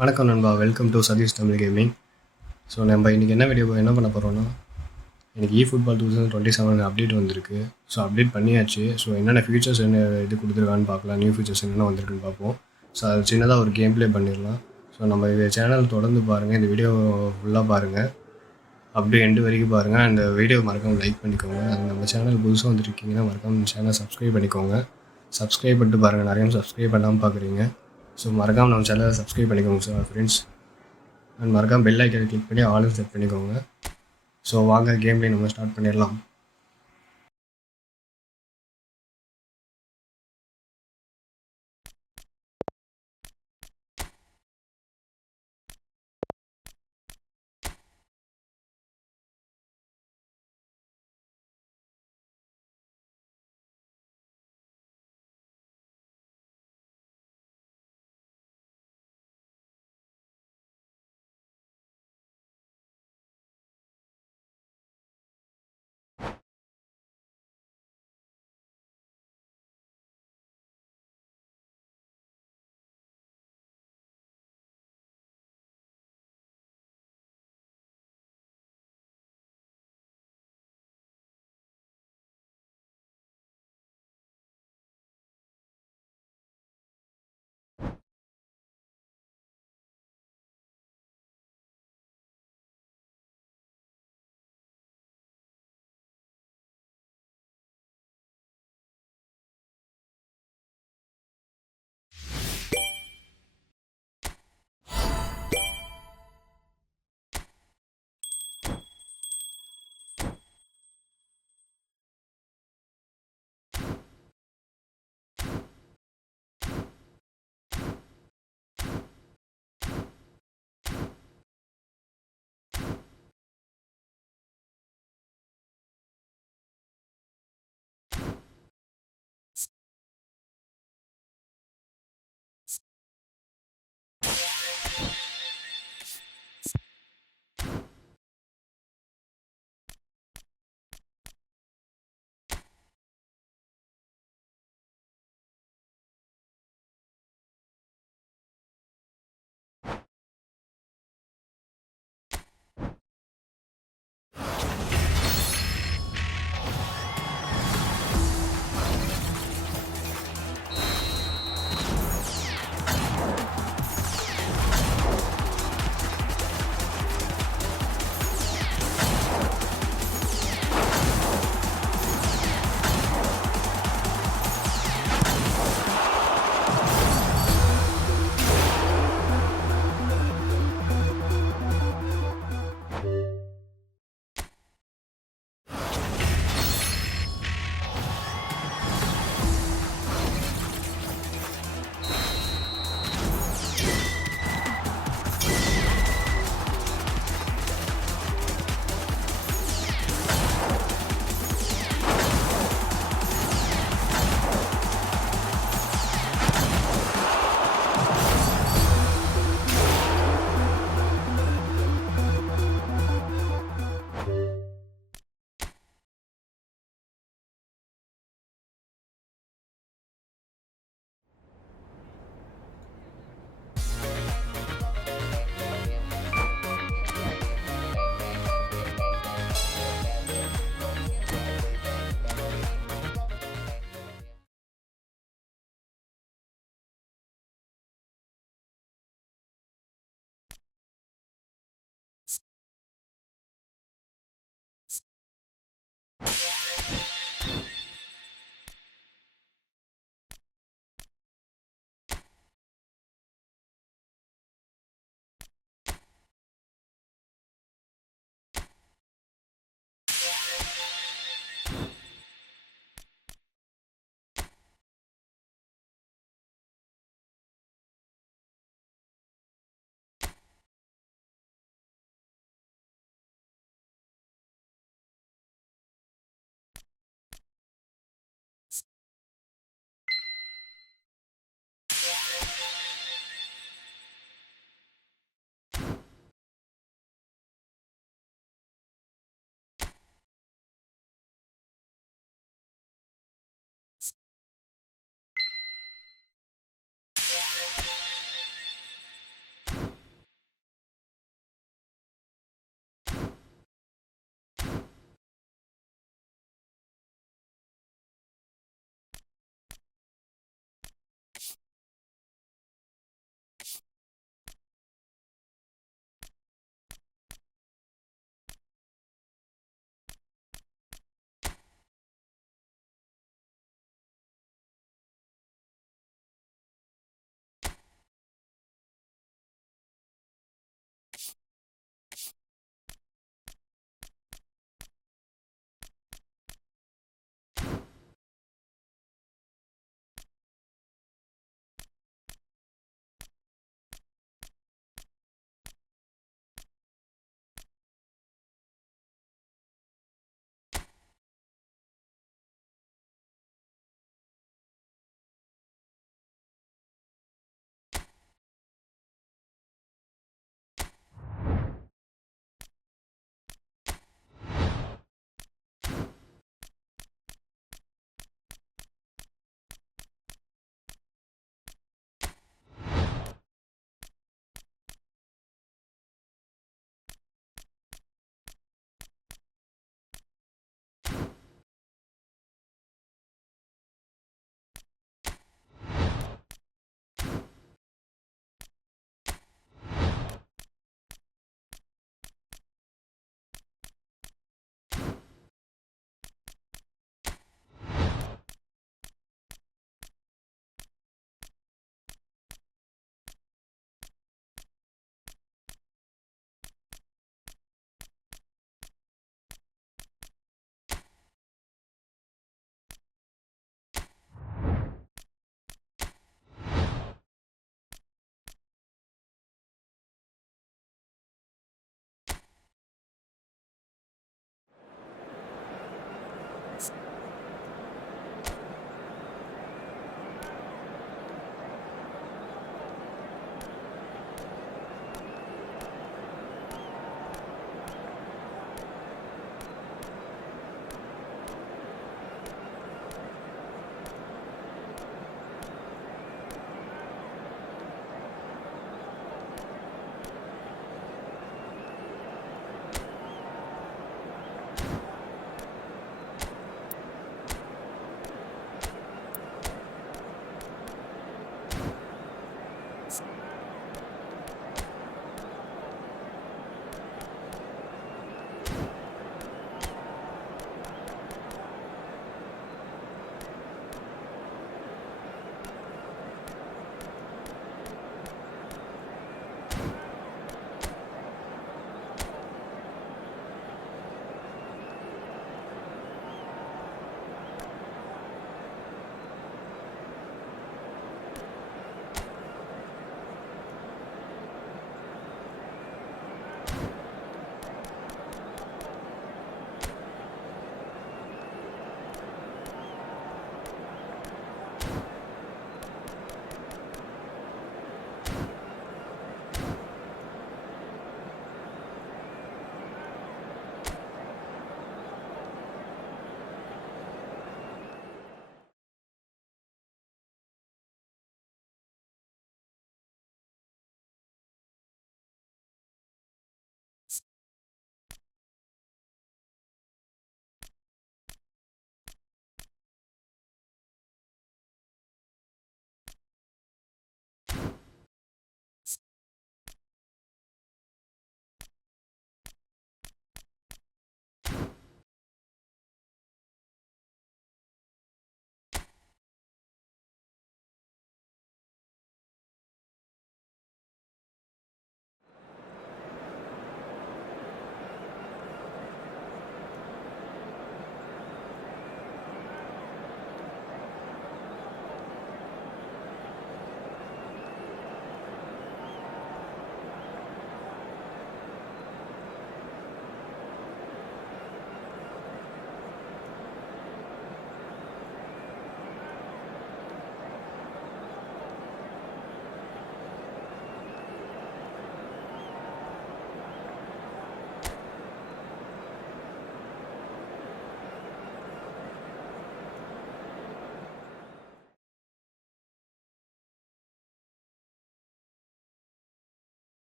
வணக்கம் நண்பா, welcome to Sathish Tamil gaming. So நம்ம இன்றைக்கி என்ன பண்ண போகிறோன்னா, இன்றைக்கி eFootball 2027 அப்டேட் வந்திருக்கு. ஸோ அப்டேட் பண்ணியாச்சு. ஸோ என்னென்ன ஃபீச்சர்ஸ் என்ன இது கொடுத்துருக்கான்னு பார்க்கலாம், நியூ ஃபீச்சர்ஸ் என்னென்ன வந்திருக்குன்னு பார்ப்போம். ஸோ அது சின்னதாக ஒரு கேம் ப்ளே பண்ணிடலாம். ஸோ நம்ம இந்த சேனல் தொடர்ந்து பாருங்கள், இந்த வீடியோ ஃபுல்லாக பாருங்கள், அப்படியே எண்டு வரைக்கும் பாருங்கள். அந்த வீடியோ மறக்காமல் லைக் பண்ணிக்கோங்க. அது நம்ம சேனல் புதுசாக வந்துருக்கீங்கன்னா மறக்காமல் சேனல் சப்ஸ்கிரைப் பண்ணிக்கோங்க. சப்ஸ்கிரைப் பண்ணிட்டு பாருங்கள், நிறைய சப்ஸ்கிரைப் பண்ணாமல் பார்க்குறீங்க. ஸோ மறக்காமல் நம்ம சேனலை சப்ஸ்கிரைப் பண்ணிக்கோங்க சார் ஃப்ரெண்ட்ஸ். அண்ட் மறக்காம பெல் ஐக்கனை கிளிக் பண்ணி ஆலும் செட் பண்ணிக்கோங்க. ஸோ வாங்க கேம் ப்ளே நம்ம ஸ்டார்ட் பண்ணிடலாம்.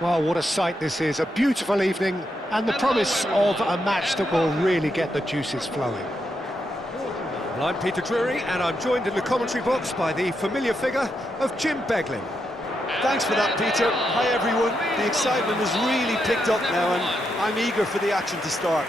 Well, what a sight this is. A beautiful evening and the promise of a match that will really get the juices flowing. Well, I'm Peter Drury and I'm joined in the commentary box by the familiar figure of Jim Beglin. Thanks for that, Peter. Hi, everyone. The excitement has really picked up now and I'm eager for the action to start.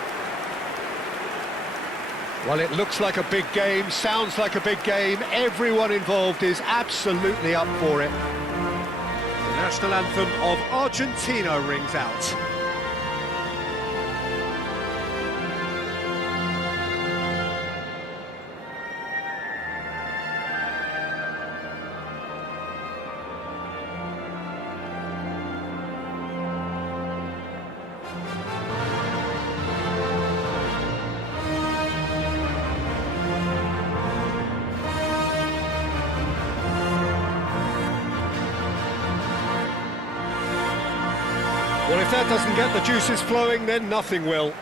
Well, it looks like a big game, sounds like a big game. Everyone involved is absolutely up for it. The national anthem of Argentina rings out. Well, if that doesn't get the juices flowing, then nothing will.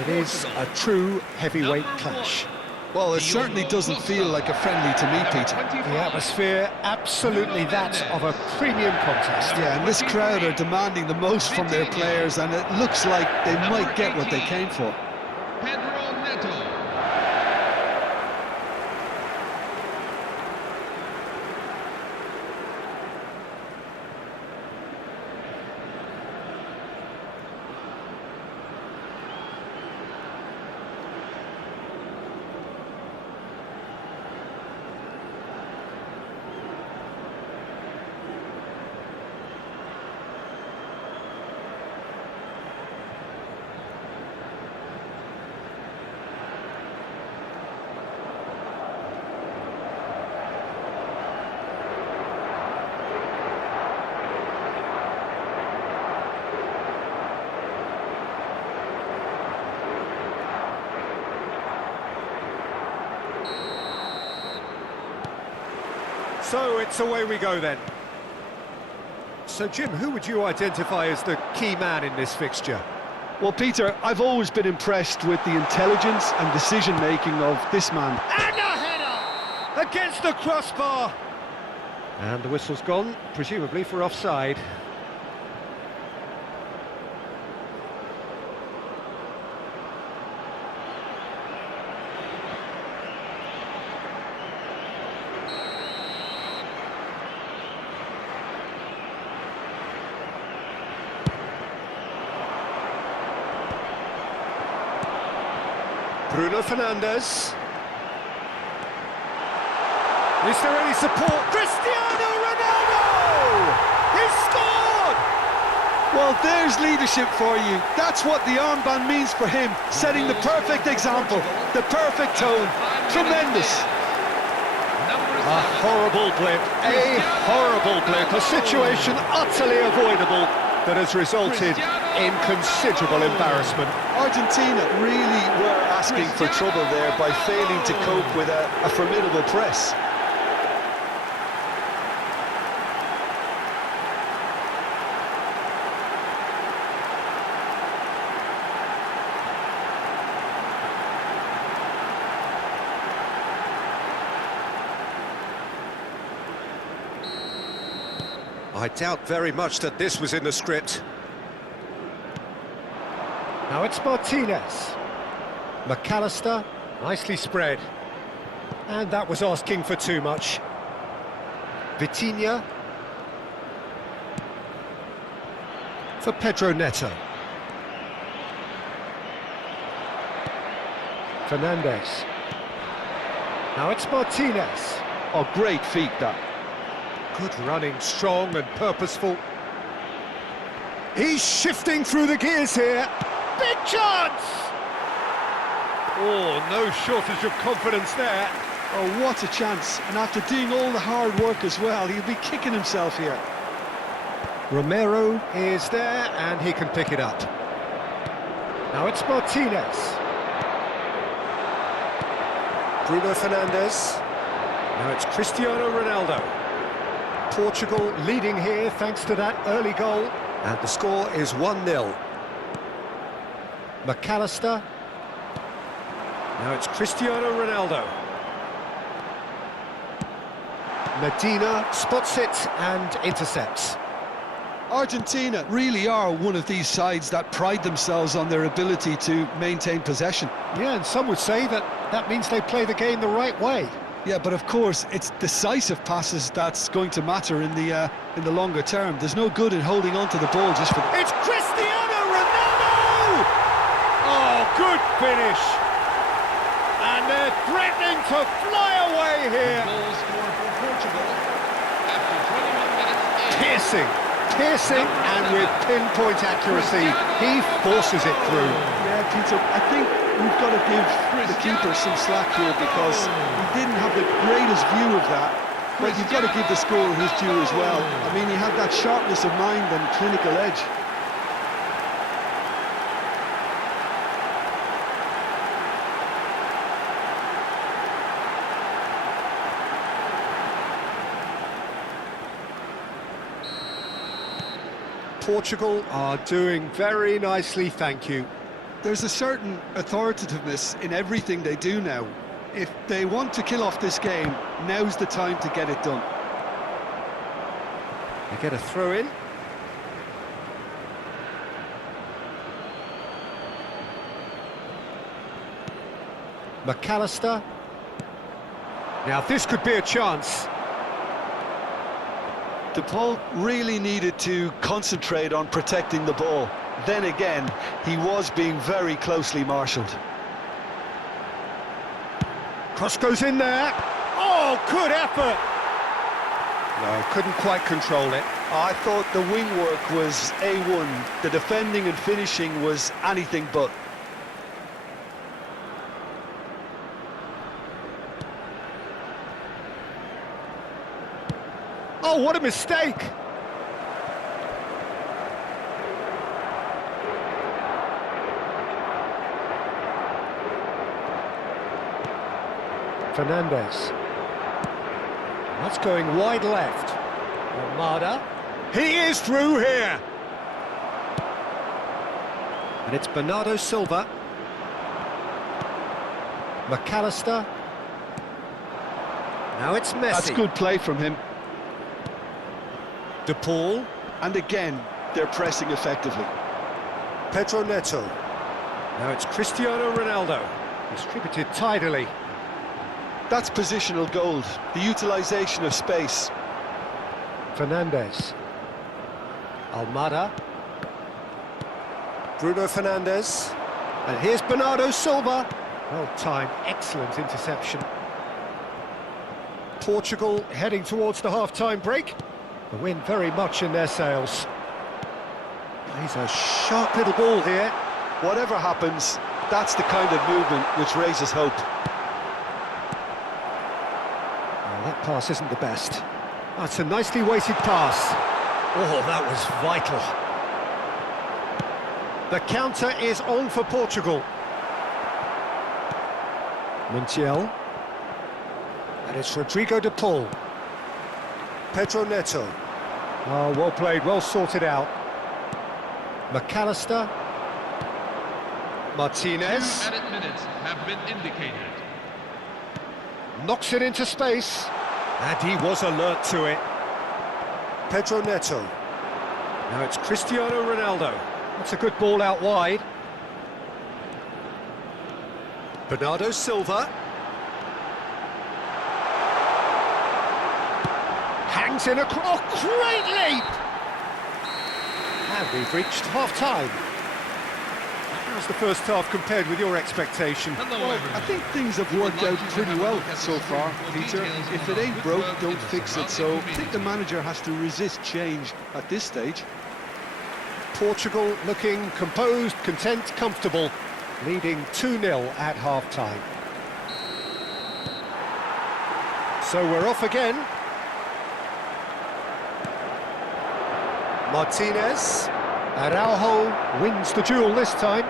It is a true heavyweight clash. Well, it certainly doesn't feel like a friendly to me, Peter. The atmosphere, absolutely that of a premium contest. Yeah, and this crowd are demanding the most from their players, and it looks like they might get what they came for. So it's away we go then. So Jim, who would you identify as the key man in this fixture? Well, Peter, I've always been impressed with the intelligence and decision-making of this man. And a header! Against the crossbar! And the whistle's gone, presumably for offside. Bruno Fernandes. Is there any support? Cristiano Ronaldo! He scored! Well, there's leadership for you. That's what the armband means for him, setting the perfect example, the perfect tone. Tremendous. A horrible blip, a situation utterly avoidable that has resulted in considerable embarrassment. Argentina really were asking for trouble there by failing to cope with a formidable press. I doubt very much that this was in the script. Now it's Martinez. McAllister, nicely spread. And that was asking for too much. Vitinha. For Pedro Neto. Fernandes. Now it's Martinez. Oh, great feat, that. Good running, strong and purposeful. He's shifting through the gears here. Big chance! Oh, no shortage of confidence there. Oh, what a chance. And after doing all the hard work as well, he'll be kicking himself here. Romero is there, and he can pick it up. Now it's Martinez. Bruno Fernandes. Now it's Cristiano Ronaldo. Portugal leading here thanks to that early goal. And the score is 1-0. McAllister. Now it's Cristiano Ronaldo. Medina spots it and intercepts. Argentina really are one of these sides that pride themselves on their ability to maintain possession. Yeah, and some would say that means they play the game the right way. Yeah, but of course, it's decisive passes that's going to matter in the longer term. There's no good in holding on to the ball just for... It's Cristiano Ronaldo! Oh, good finish! And they're threatening to fly away here. Goal scored for Portugal after 21 minutes. Piercing, and with pinpoint accuracy, he forces it through. Yeah, Peter, I think we've got to give the keeper some slack here because he didn't have the greatest view of that, but you've got to give the scorer his due as well. I mean, he had that sharpness of mind and clinical edge. Portugal are doing very nicely, thank you. There's a certain authoritativeness in everything they do now. If they want to kill off this game, now's the time to get it done. They get a throw in. McAllister. Now this could be a chance. DePaul really needed to concentrate on protecting the ball. Then again, he was being very closely marshalled. Cross goes in there. Oh, good effort. No, couldn't quite control it. I thought the wing work was A1. The defending and finishing was anything but. Oh, what a mistake! Fernandes. That's going wide left. Armada. He is through here! And it's Bernardo Silva. McAllister. Now it's Messi. That's good play from him. DePaul. And again, they're pressing effectively. Pedro Neto. Now it's Cristiano Ronaldo. Distributed tidily. That's positional gold, the utilisation of space. Fernandes. Almada. Bruno Fernandes. And here's Bernardo Silva. Well timed, excellent interception. Portugal heading towards the half-time break. The wind very much in their sails. He's a sharp little ball here. Whatever happens, that's the kind of movement which raises hope. Well, that pass isn't the best. That's a nicely weighted pass. Oh, that was vital. The counter is on for Portugal. Montiel. And it's Rodrigo de Paul. Pedro Neto. Oh, well played, well sorted out. McAllister. Martinez. 2 added minutes have been indicated. Knocks it into space. And he was alert to it. Pedro Neto. Now it's Cristiano Ronaldo. That's a good ball out wide. Bernardo Silva. Hangs in a... Oh, great leap! And we've reached half-time. How's the first half compared with your expectation? Well, I think things have worked out pretty well so far, Peter. If it ain't broke, don't fix it. So I think the manager has to resist change at this stage. Portugal looking composed, content, comfortable, leading 2-0 at half-time. So we're off again. Martinez. Araujo wins the duel this time.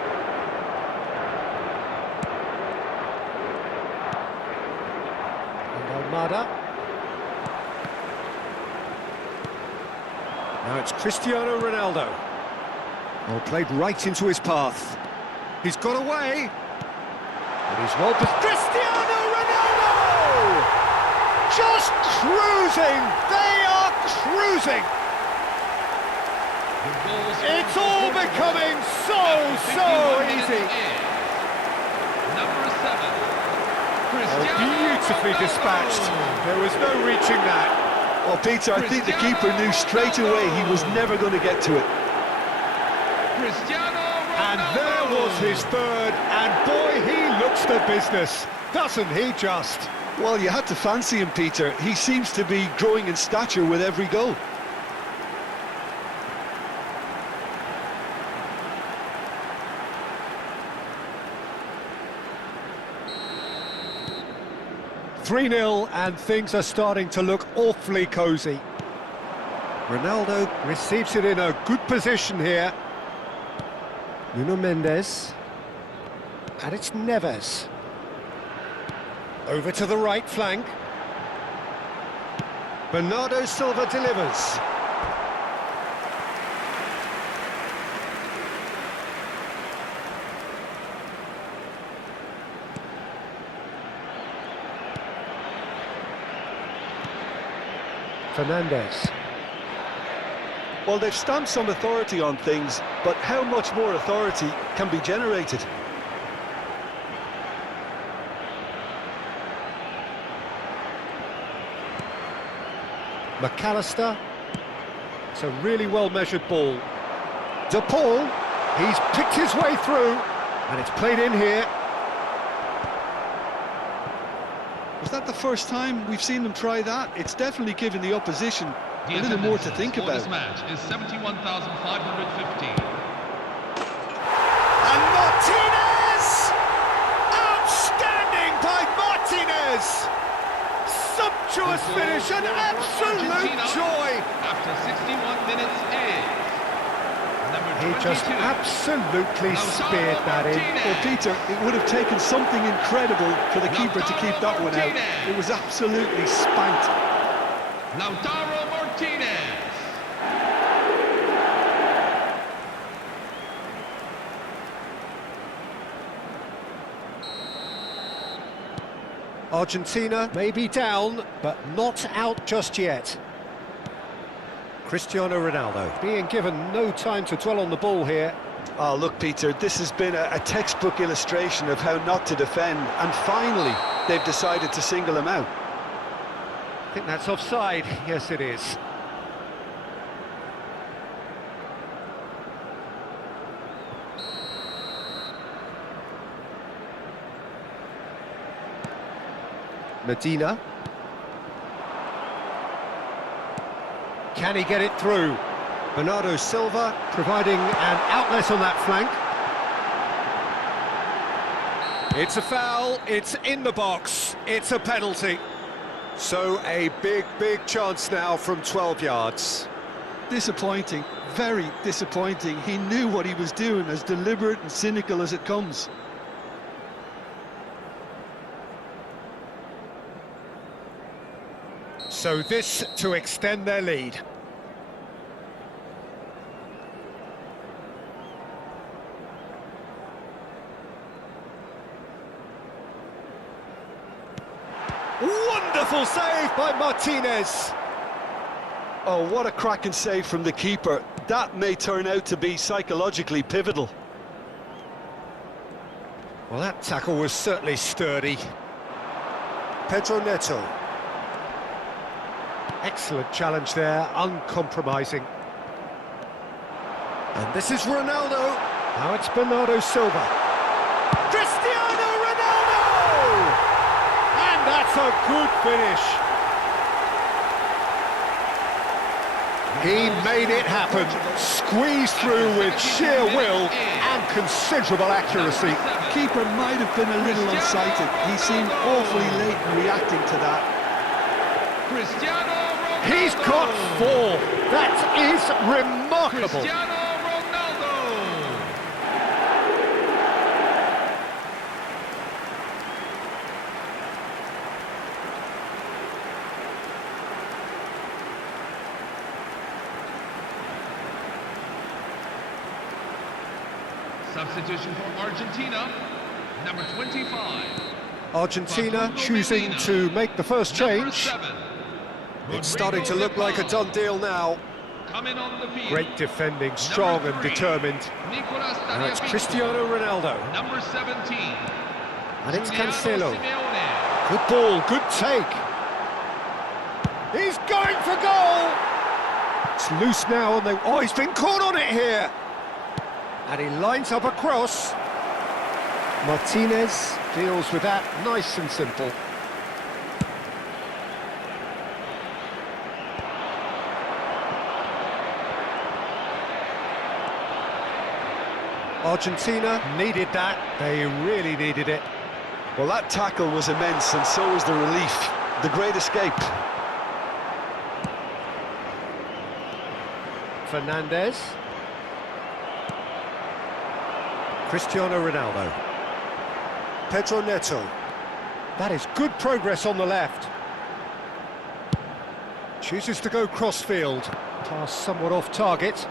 And Almada. Now it's Cristiano Ronaldo. Well, played right into his path. He's got away. And he's well positioned. Cristiano Ronaldo! Just cruising! They are cruising! It's all becoming so easy. Number 7. Beautifully dispatched. There was no reaching that. Well, Peter, I think the keeper knew straight away he was never going to get to it. Cristiano And Ronaldo. there was his third, and boy, he looks the business, doesn't he just? Well, you had to fancy him, Peter. He seems to be growing in stature with every goal. (3-0) and things are starting to look awfully cosy. Ronaldo receives it in a good position here. Nuno Mendes. And it's Neves. Over to the right flank. Bernardo Silva delivers. Fernandez. Well, they've stamped some authority on things, but how much more authority can be generated? McAllister. It's a really well-measured ball. De Paul. He's picked his way through, and it's played in here. Was that the first time we've seen them try that? It's definitely given the opposition a little more to think for about. this match is 71,515. And Martinez! Outstanding by Martinez! Sumptuous finish, an absolute joy! After 61 minutes is number He 22. just absolutely speared that in. Well, Peter, it would have taken something incredible for the keeper to keep that one out. It was absolutely spanked. Lautaro Martinez. Argentina may be down, but not out just yet. Cristiano Ronaldo being given no time to dwell on the ball here. Oh, look, Peter, this has been a textbook illustration of how not to defend, and finally they've decided to single him out. I think that's offside. Yes, it is. Medina. Can he get it through? Bernardo Silva providing an outlet on that flank. It's a foul, it's in the box, it's a penalty. So a big chance now from 12 yards. Disappointing, very disappointing. He knew what he was doing, as deliberate and cynical as it comes. So this to extend their lead. Wonderful save by Martinez. Oh, what a cracking save from the keeper. That may turn out to be psychologically pivotal. Well, that tackle was certainly sturdy. Pedro Neto. Excellent challenge there, uncompromising. And this is Ronaldo. Now it's Bernardo Silva. Cristiano Ronaldo! And that's a good finish. He made it happen, squeezed through with sheer will and considerable accuracy. Keeper might have been a little unsighted. He seemed awfully late in reacting to that. Cristiano Ronaldo. He's got 4. That is remarkable. Cristiano Ronaldo. Substitution for Argentina, number 25. Argentina choosing to make the first Number change. 7. It's starting to look like a done deal now. Coming on the field. Great defending, strong and Number 3, determined. Nicolas Now it's Tagliafico. Cristiano Ronaldo. Number 17. And it's Giuliano Cancelo. Simeone. Good ball, good take. He's going for goal. It's loose now, and oh, he's been caught on it here. And he lines up a cross. Martinez deals with that nice and simple. Argentina needed that. They really needed it. Well, that tackle was immense, and so was the relief. The great escape. Fernandez. Cristiano Ronaldo. Pedro Neto. That is good progress on the left. Chooses to go crossfield. Pass somewhat off target.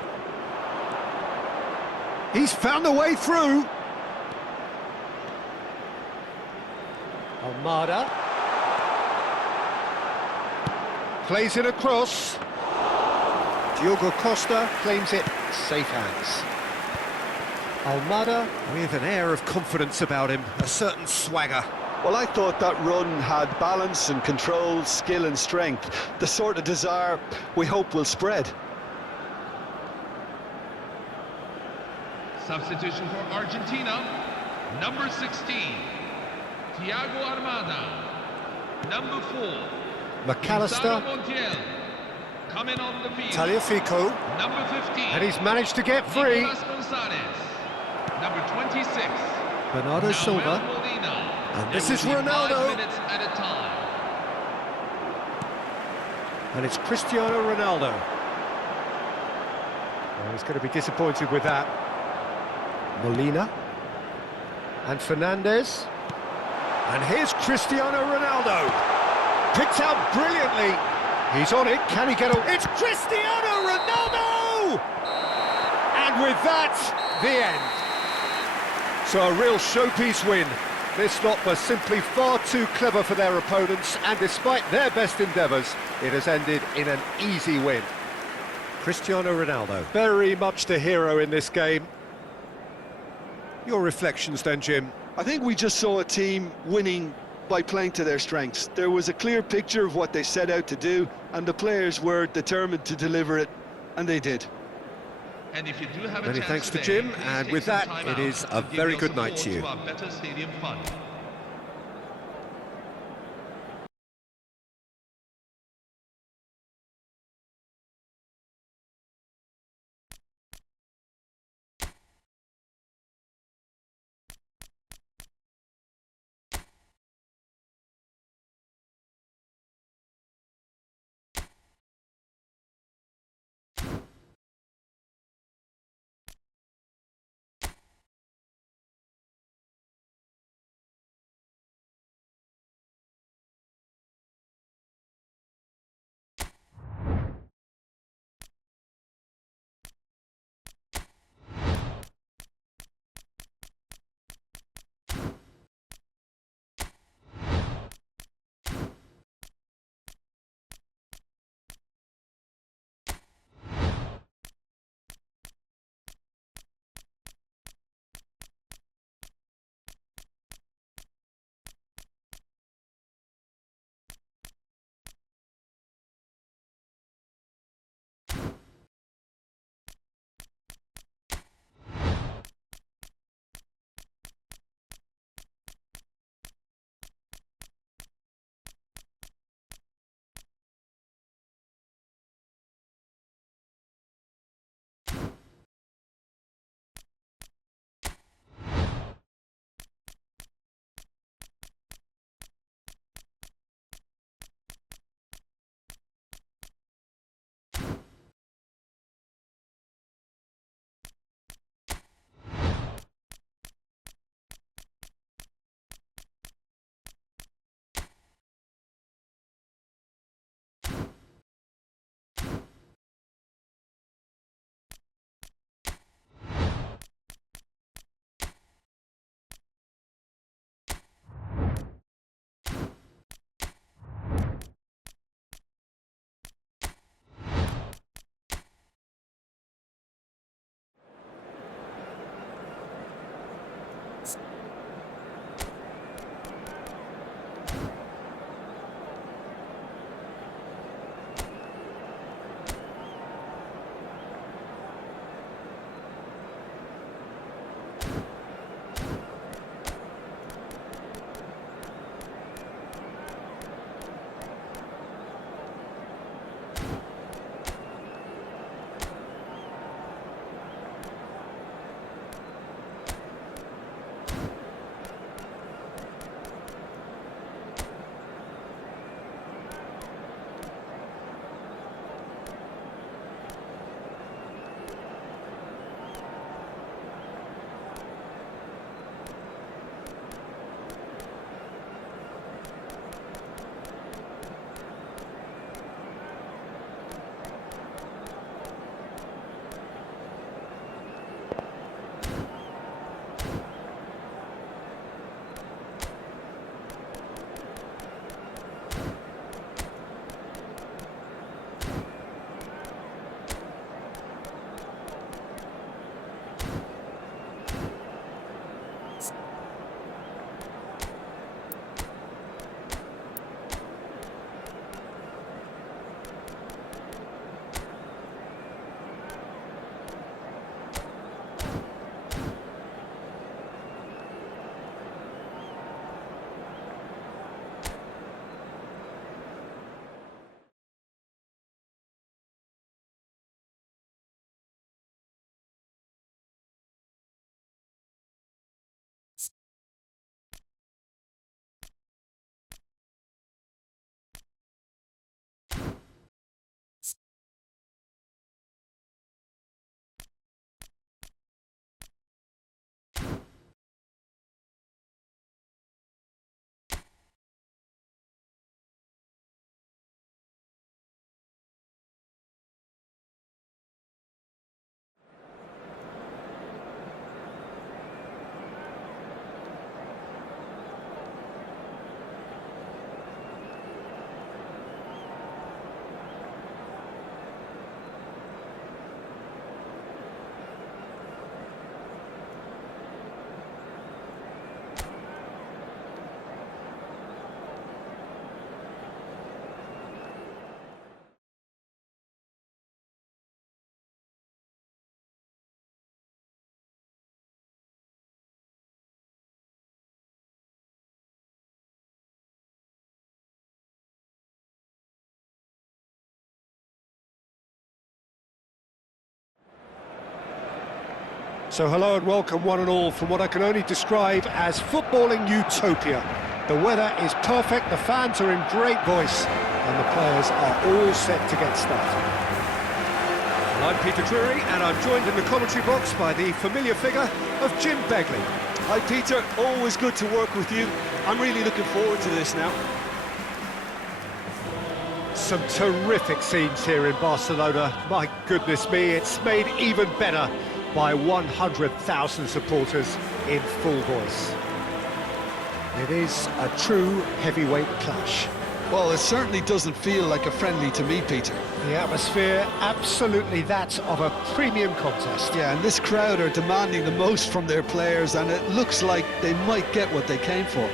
He's found a way through. Almada. Plays it across. Diogo Costa claims it. Safe hands. Almada with an air of confidence about him, a certain swagger. Well, I thought that run had balance and control, skill and strength. The sort of desire we hope will spread. Substitution for Argentina, number 16. Thiago Armada. Number 4. McAllister. Gonzalo Montiel. Coming on the field. Taliafico. Number 15. And he's managed to get free. Nicolas Gonzalez. Number 26. Bernardo Nahuel Silva. Molina. And this There is will be 5 Ronaldo. minutes at a time. And it's Cristiano Ronaldo. Well, he's going to be disappointed with that. Molina. And Fernandez. And here's Cristiano Ronaldo. Picked out brilliantly. He's on it. Can he get a... It's Cristiano Ronaldo! And with that, the end. So a real showpiece win. This lot was simply far too clever for their opponents, and despite their best endeavours, it has ended in an easy win. Cristiano Ronaldo, very much the hero in this game. Your reflections then, Jim? I think we just saw a team winning by playing to their strengths. There was a clear picture of what they set out to do, and the players were determined to deliver it, and they did. And if you do have a Many chance thanks to today, Jim, please and take with some that, time it out is a to give very your good night support to you. our Better Stadium Fund. So hello and welcome one and all from what I can only describe as footballing utopia. The weather is perfect, the fans are in great voice, and the players are all set to get started. I'm Peter Drury, and I'm joined in the commentary box by the familiar figure of Jim Begley. Hi Peter, always good to work with you. I'm really looking forward to this now. Some terrific scenes here in Barcelona. My goodness me, it's made even better by 100,000 supporters in full voice. It is a true heavyweight clash. Well, it certainly doesn't feel like a friendly to me, Peter. The atmosphere, absolutely that of a premium contest. Yeah, and this crowd are demanding the most from their players, and it looks like they might get what they came for.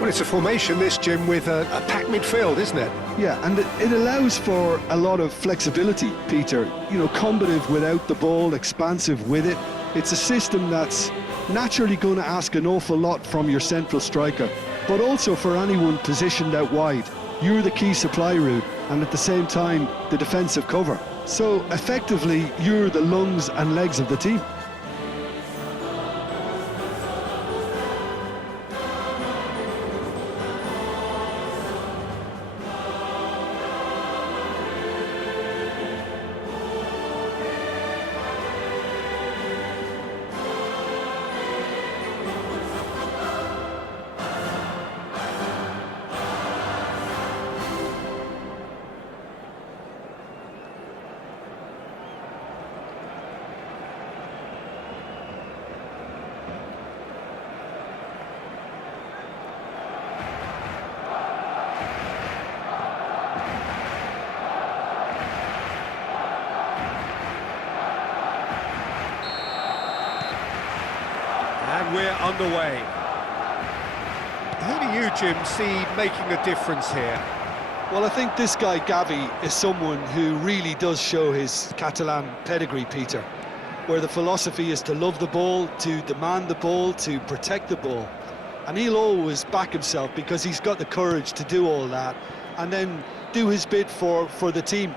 Well, it's a formation, this, Jim, with a packed midfield, isn't it? Yeah, and it allows for a lot of flexibility, Peter. You know, combative without the ball, expansive with it. It's a system that's naturally going to ask an awful lot from your central striker, but also for anyone positioned out wide. You're the key supply route, and at the same time, the defensive cover. So, effectively, you're the lungs and legs of the team. And we're underway. Who do you, Jim, see making a difference here? Well, I think this guy, Gavi, is someone who really does show his Catalan pedigree, Peter, where the philosophy is to love the ball, to demand the ball, to protect the ball. And he'll always back himself because he's got the courage to do all that and then do his bit for the team.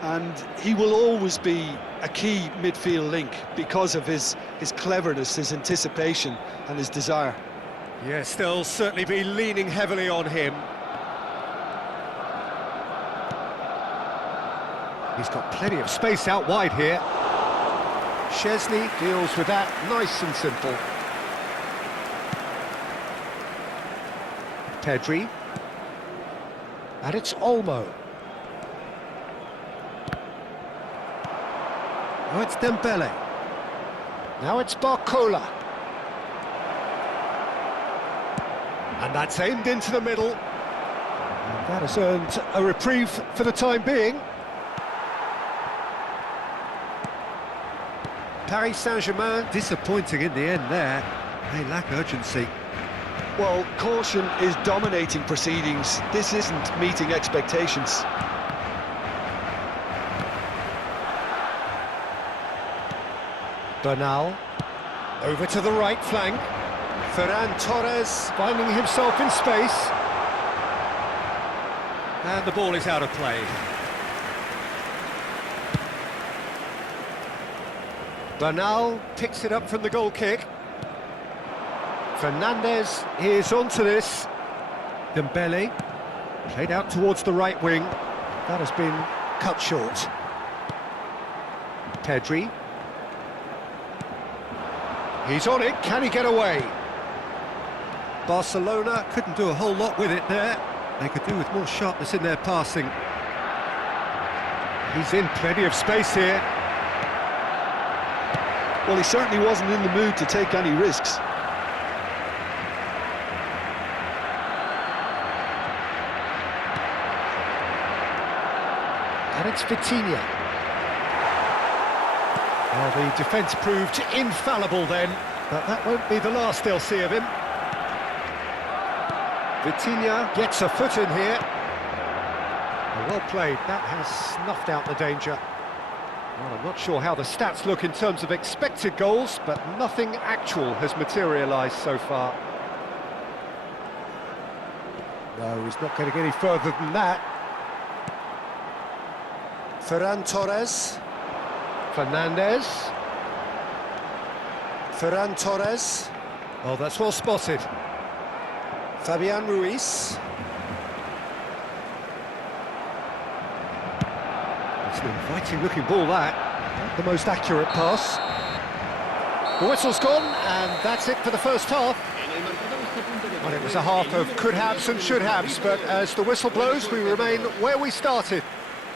And he will always be a key midfield link because of his cleverness, his anticipation and his desire. Yes, they'll certainly be leaning heavily on him. He's got plenty of space out wide here. Szczesny deals with that nice and simple. Pedri. And it's Olmo. Now it's Dembele. Now it's Barcola. And that's aimed into the middle. And that has earned a reprieve for the time being. Paris Saint-Germain disappointing in the end there. They lack urgency. Well, caution is dominating proceedings. This isn't meeting expectations. Bernal, over to the right flank. Ferran Torres finding himself in space. And the ball is out of play. Bernal picks it up from the goal kick. Fernandez is onto this. Dembele, played out towards the right wing. That has been cut short. Pedri. He's on it, can he get away? Barcelona couldn't do a whole lot with it there. They could do with more sharpness in their passing. He's in plenty of space here. Well, he certainly wasn't in the mood to take any risks. And it's Vitinha. Well, the defence proved infallible then, but that won't be the last they'll see of him. Vitinha gets a foot in here. Well played, that has snuffed out the danger. Well, I'm not sure how the stats look in terms of expected goals, but nothing actual has materialised so far. No, he's not getting any further than that. Ferran Torres. Fernandez. Ferran Torres. Oh, that's well spotted. Fabian Ruiz. It's an inviting looking ball, that. Not the most accurate pass. The whistle's gone, and that's it for the first half. Well, it was a half of could-haves and should-haves, but as the whistle blows, we remain where we started.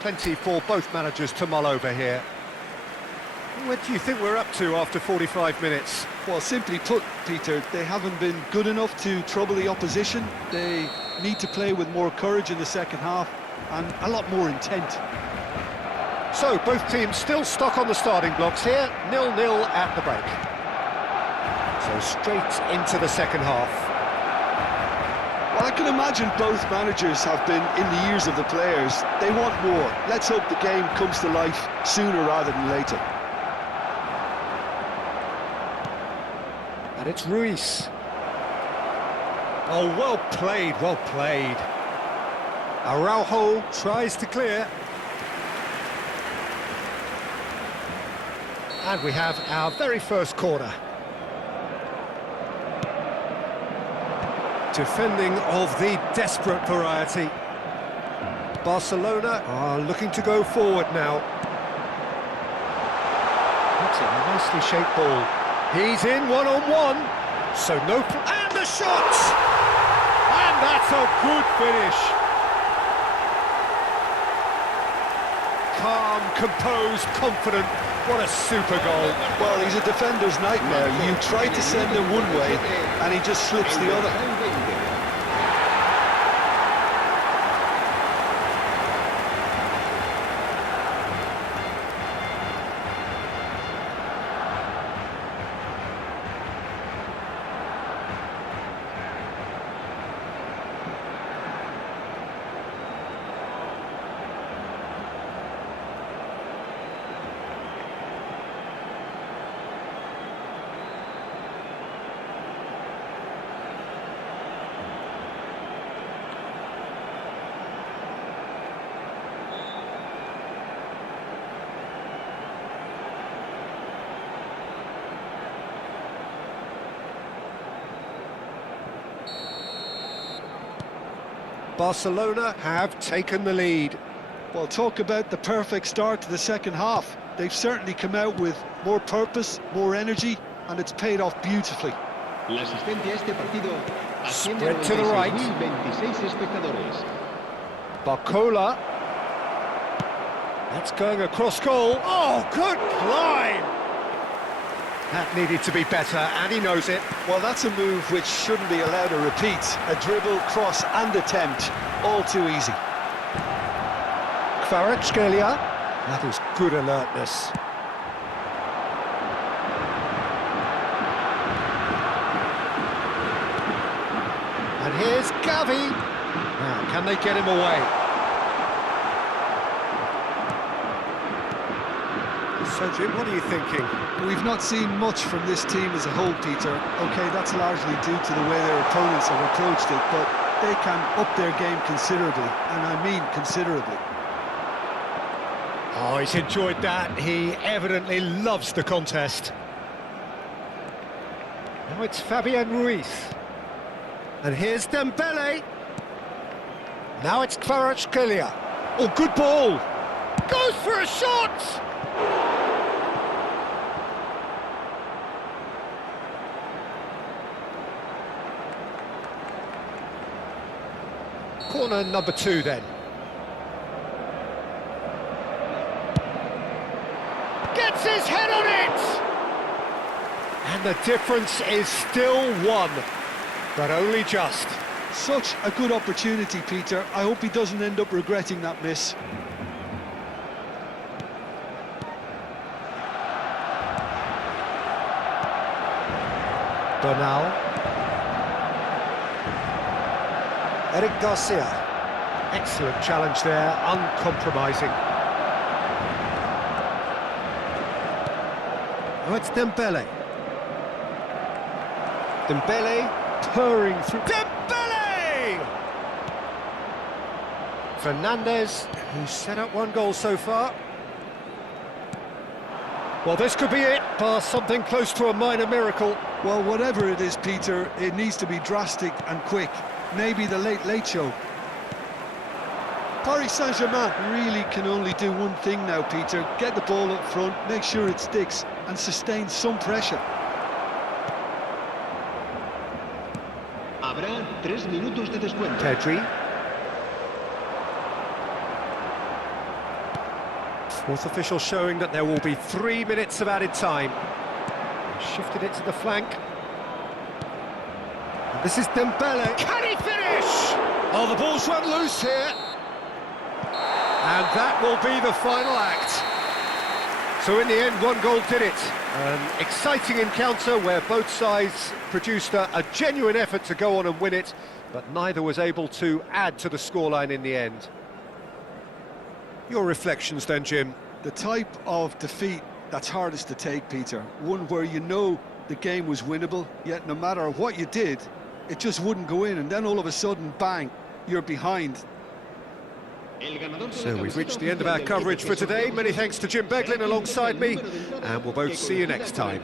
Plenty for both managers to mull over here. What do you think we're up to after 45 minutes? Well, simply put, Peter, they haven't been good enough to trouble the opposition. They need to play with more courage in the second half and a lot more intent. So, both teams still stuck on the starting blocks here, 0-0 at the break. So, straight into the second half. Well, I can imagine both managers have been in the ears of the players. They want more. Let's hope the game comes to life sooner rather than later. And it's Ruiz. Oh, well played, well played. Araujo tries to clear. And we have our very first corner. Defending of the desperate variety. Barcelona are looking to go forward now. That's a nicely shaped ball. He's in one-on-one. So no... And the shot! And that's a good finish. Calm, composed, confident. What a super goal. Well, he's a defender's nightmare. You try to send him one way, and he just slips the other. Barcelona have taken the lead. Well, talk about the perfect start to the second half. They've certainly come out with more purpose, more energy, and it's paid off beautifully. Spread to the right. Barcola. That's going across goal. Oh, good climb! That needed to be better, and he knows it. Well, that's a move which shouldn't be allowed to repeat. A dribble, cross and attempt, all too easy. Kvaratskhelia. That is good alertness. And here's Gavi. Now, can they get him away? Cedric, what are you thinking? We've not seen much from this team as a whole, Peter. OK, that's largely due to the way their opponents have approached it, but they can up their game considerably, and I mean considerably. Oh, he's enjoyed that. He evidently loves the contest. Now it's Fabian Ruiz. And here's Dembele. Now it's Kvaratskhelia. Oh, good ball. Goes for a shot! Corner number 2 then. Gets his head on it! And the difference is still 1, but only just. Such a good opportunity, Peter. I hope he doesn't end up regretting that miss. Bernal. Eric Garcia. Excellent challenge there, uncompromising. Oh, it's Dembele. Dembele purring through. Dembele! Fernandez, who's set up one goal so far. Well, this could be it, bar something close to a minor miracle. Well, whatever it is, Peter, it needs to be drastic and quick. Maybe the late show. Paris Saint-Germain really can only do one thing now, Peter. Get the ball up front, make sure it sticks, and sustain some pressure. Habrá 3 minutos de descuento. Pedri. Fourth official showing that there will be 3 minutes of added time. Shifted it to the flank. And this is Dembele. Can he finish? Oh, the ball's run loose here. And that will be the final act. So in the end, one goal did it. An exciting encounter where both sides produced a genuine effort to go on and win it, but neither was able to add to the scoreline in the end. Your reflections then, Jim? The type of defeat that's hardest to take, Peter. One where you know the game was winnable, yet no matter what you did, it just wouldn't go in, and then all of a sudden, bang, you're behind. So we've reached the end of our coverage for today. Many thanks to Jim Beglin alongside me, and we'll both see you next time.